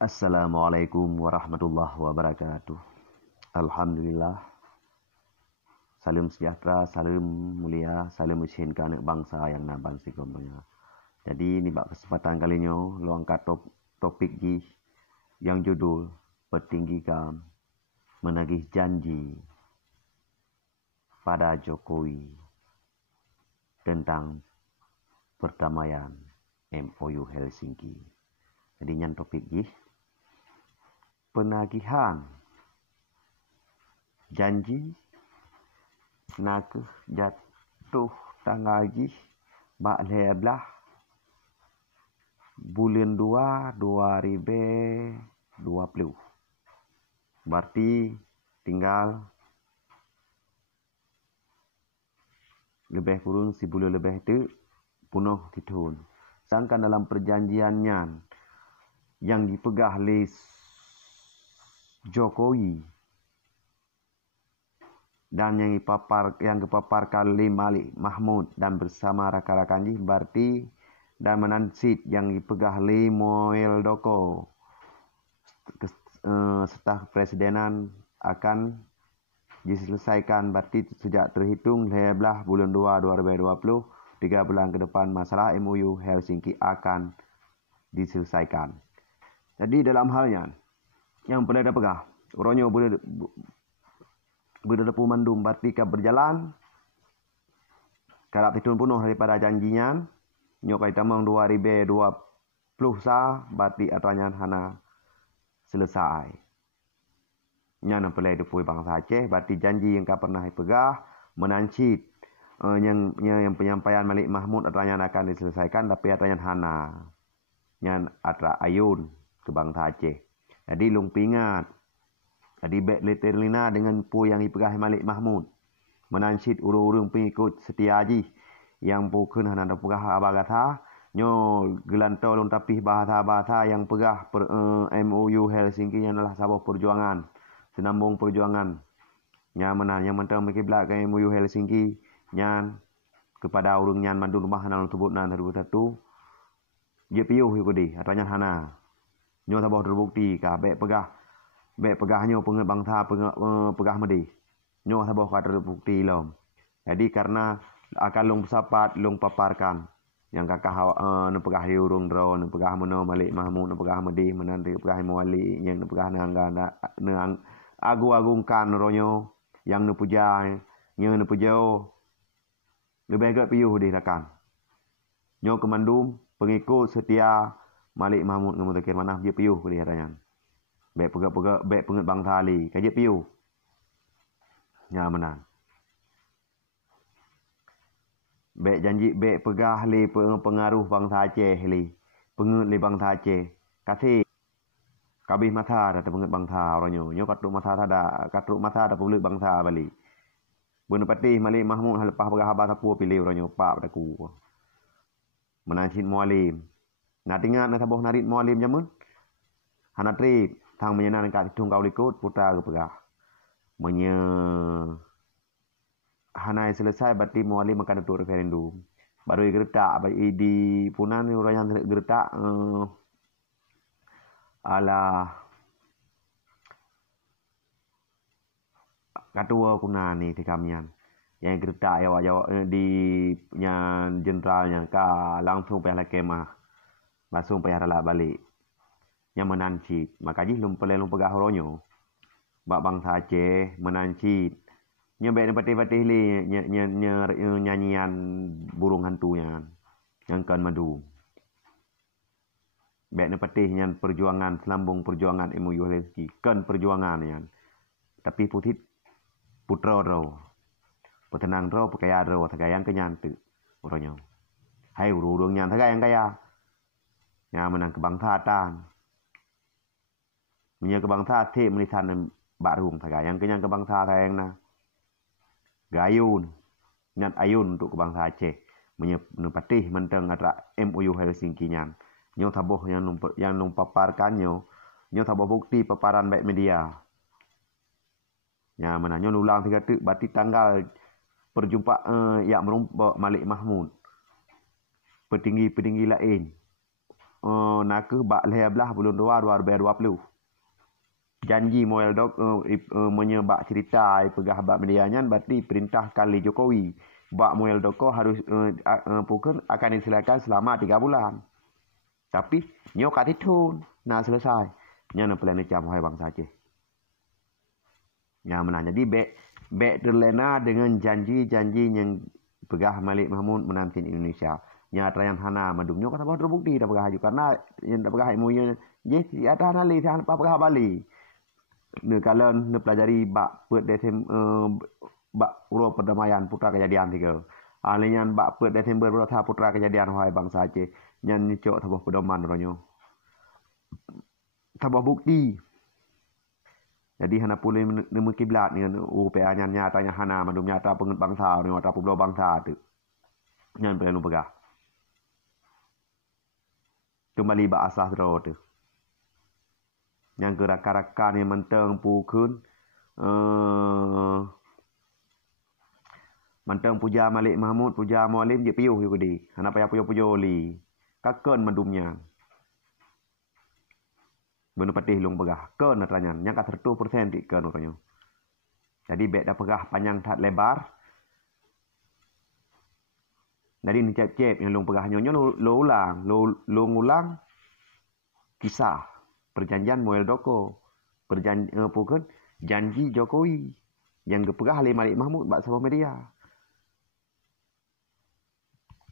Assalamualaikum warahmatullahi wabarakatuh. Alhamdulillah. Salam sejahtera, salam mulia, salam mesyinkan bangsa yang naban segamanya. Jadi ni bak kesempatan kali ni lo angkat topik yang judul Pertinggikan Menagih Janji pada Jokowi tentang perdamaian MOU Helsinki. Jadi nyan topik penagihan janji nak jatuh tanggal bak leblah bulan 2 2020. Berarti tinggal lebih kurang sebulan lebih itu penuh tahun. Sedangkan dalam perjanjiannya yang dipegah oleh Jokowi dan yang dipaparkan oleh Malik Mahmud dan bersama rakan-rakan berarti dan menansit yang dipegah oleh Muldoko staf presidenan akan diselesaikan berarti sejak terhitung 11 bulan 2 2020 3 bulan ke depan masalah MOU Helsinki akan diselesaikan. Jadi dalam halnya yang boleh dipegah orangnya boleh berdepu mandum berarti berjalan kalau itu penuh daripada janjinya nyokai tamang 2020 sah berarti atanya hana selesai nyana pelai depui bangsa Aceh berarti janji yang kau pernah dipegah menancit yang penyampaian Malik Mahmud atanya akan diselesaikan tapi atanya hana nyan atra ayun ke bangsa Aceh. Jadi lung pingat. Jadi baik literlina dengan pu yang dipegah Malik Mahmud. Menansit urung-urung pengikut setia haji yang pukun hana pegah abagatha nyo gelantau lung tapih bahasa-bahasa yang pegah MOU Helsinki yang adalah sabah perjuangan, senambung perjuangan. Yang mentang mengkiblat ke MOU Helsinki nyan kepada urung nyan mandu rumah hana sebut nan satu dia piuh ikudi atanya hana nyo sabah terbukti ka baik pegahnya pengen bangsa pegah medi nyo sabah ka terbukti lom. Jadi karena akan lung sapat lung paparkan yang kakak pegah urung dro pegah meno Malik Mahmud pegah medi menanti pegah Muali yang pegah nangga agung-agungkan ronyo yang puja nyo pujao lebih agak piuh di rakan nyo kemandum pengikut setia Malik Mahmud ngemutakir mana dia piuh kelihatannya. Baik pegak-pegak baik penget bang tali kajak piuh. Ya menang. Baik janji baik pegah li pengaruh bangsa Aceh li. Penget li bangsa Aceh. Kasih kabih masa ada penget bangsa orangnya. Nyo katruk masa ada publik bangsa balik. Benar patih Malik Mahmud lepas pegah habas aku pilih orangnya pak pada ku. Menancit mualim. Nak tinggal nak sabah narit mualim jamun. Hana trip tang menyenan kat hitung kau likut putar ke pegah. Hana selesai berarti mualim akan untuk referendum. Baru gertak di punan orang yang gertak ala katua punan ni di kamian. Yang gertak jawab di yang jenderalnya ka langsung pihak kemah langsung pihak rala balik yang menancit makanya lum pegah ronyo bak bangsa Aceh menancit nyebek patih-patih li nyanyian burung hantunya yang kan madu baik patih nyan perjuangan selambung perjuangan MOU Helsinki kan perjuangan yan tapi putra ro petenang ro pekaya ro tagayang kenyantu oronyo hai urung nyan tagayang kaya nya menang kebangsa tan punya kebangsa te menisan barung tagayang kenyang kebangsa tayang na gayun nyat ayun untuk kebangsa Aceh menepatih menteng atra MOU Helsinki nyan nyo taboh yang nung paparkan nyo taboh bukti paparan baik media nya menanyo ulang 3 tu berarti tanggal perjumpaan yang merumpuk Malik Mahmud petinggi-petinggi lain nak bak 12 bulan 2 2020. Janji moel dok menyebak cerita pegah bak media nyan berarti perintah kali Jokowi bak moel doko harus pukul akan disilakan selama 3 bulan. Tapi nyo kat itu nak selesai. Nya nak plan macam hai bangsa Aceh. Ya menang. Jadi bek terlena dengan janji-janji yang pegah Malik Mahmud menantin Indonesia. Nya Trayan Hana madumnya kata bahawa terbukti dah pegah haju karena yang dah pegah MOU je ada hana li apa pegah Bali. Ne kalau ne pelajari bak pet bak uro perdamaian putra kejadian tiga. Alian bak pet Desember berota putra kejadian hai bangsa Aceh. Nyan cok tabah pedoman ronyo. Tabah bukti. Jadi hana pulih nemu kiblat ni UPA nyan nyatanya hana madum nyata pengut bangsa ni nyata pulau bangsa tu. Nyan perlu pegah. Kembali bak asas terus tu. Yang gerak-gerakan yang menteng pukun menteng puja Malik Mahmud puja Mualim je piuh yo di. Hana payah puyo-puyo li. Kakon madumnya. Benu patih long pegah. Ken natranyan. Yang kat 100% di ken katanya. Jadi bek dah pegah panjang tat lebar. Jadi ni cep-cep yang long pegah nyonya lo ulang. Lo ngulang kisah perjanjian Moel Doko. Pukul janji Jokowi yang gepegah oleh Malik Mahmud bak sebuah media.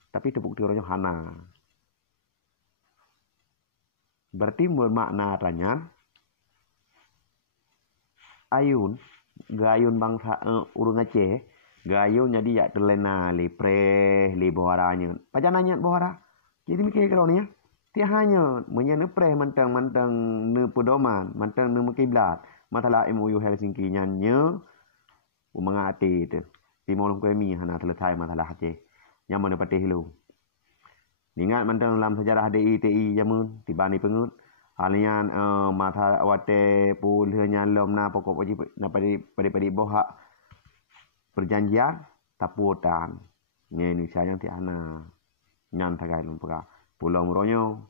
Tapi terbukti orangnya hana. Berarti bermakna ranyan ayun gayun bangsa urung Aceh gayun jadi yak terlena li preh li boharanya pajananya bohara jadi mikir kalau ni ti hanya menyene preh mentang-mentang ne pedoman mentang ne kiblat masalah MOU Helsinki nyanyo mengati tu timur kami hana selesai masalah Aceh yang mana patih lu. Ingat mentang dalam sejarah DITI jamun tibani pengut halian mata wate pulhnya lom na pokok wajib na padi bohak perjanjian taputan ni Indonesia yang tiana nyan tagai lum pega pulau muronyo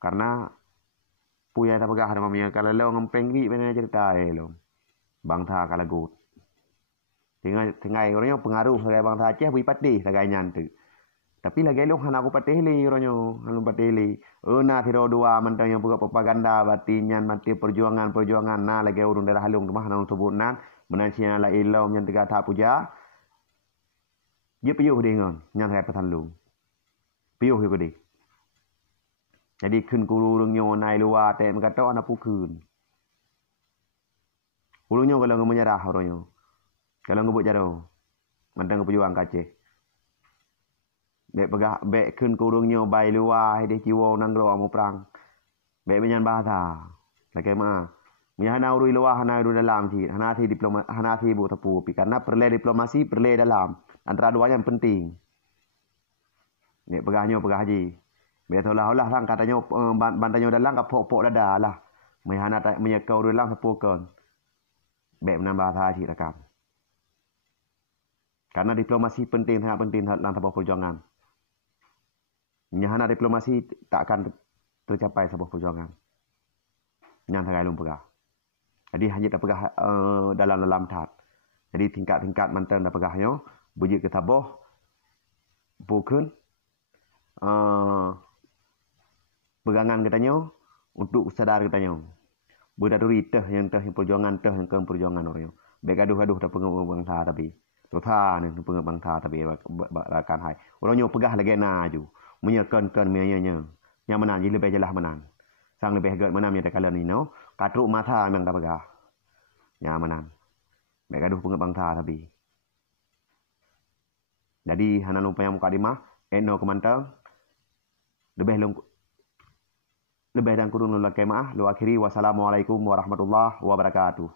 karena puya ta pegah ada mamia kalau lo ngempeng bi bena cerita lo bangsa kalagut tinggal orangnya pengaruh sebagai bangsa Aceh bui patih tagai nyan tu. Tapi lagi lu hana aku pateli ronyo, hanu pateli. Na tiro dua mentang yang buka propaganda batinyan mati perjuangan na lagi urung darah halung rumah nang sebut nan menansian la ilom yang tiga tak puja. Dia piyuh dengan nyan saya pesan lu. Piyuh yo gede. Jadi kun kuru rungyo nai luar te mengata ana pukun. Ulunyo kalau menyerah ronyo. Kalau ngebut jaro. Mentang perjuang Aceh. Bek pegah bek kun kurungnya bai luar dia jiwa nang gro amu perang. Bek menyan bahasa. Lagi ma. Hana urui luar hana uru dalam si. Hana si diplomasi hana si bu tepu. Karena perle diplomasi perle dalam. Antara duanya yang penting. Nek pegahnya pegah haji. Bek olah-olah lang katanya bantanya dalam kapok-pok dada lah. Hana menyekau dalam sepukan. Bek menambah bahasa si rakam. Karena diplomasi penting sangat penting dalam sebuah perjuangan. Nyahana diplomasi tak akan tercapai sebuah perjuangan. Yang sangat lum pegah. Jadi hanya tak pegah dalam tat. Jadi tingkat-tingkat mantan dah pegahnya. Buji ketaboh. Bukan. Pegangan katanya. Untuk sadar katanya. Berdaduri teh yang perjuangan teh yang perjuangan orangnya. Baik aduh-aduh dah pengebangsa tapi. Tuhan yang pengebangsa tapi. Bahkan hai. Orangnya pegah lagi naju. Menyekan-kan mianya yang menang jadi lebih jelas menang sang lebih hebat menang yang kala ni no katruk mata memang tak pegah yang menang baik gaduh pengebangsa tapi jadi hana lupa yang muka dimah eno kemantang lebih dan kurun lu lakai maah lu akhiri wassalamualaikum warahmatullahi wabarakatuh.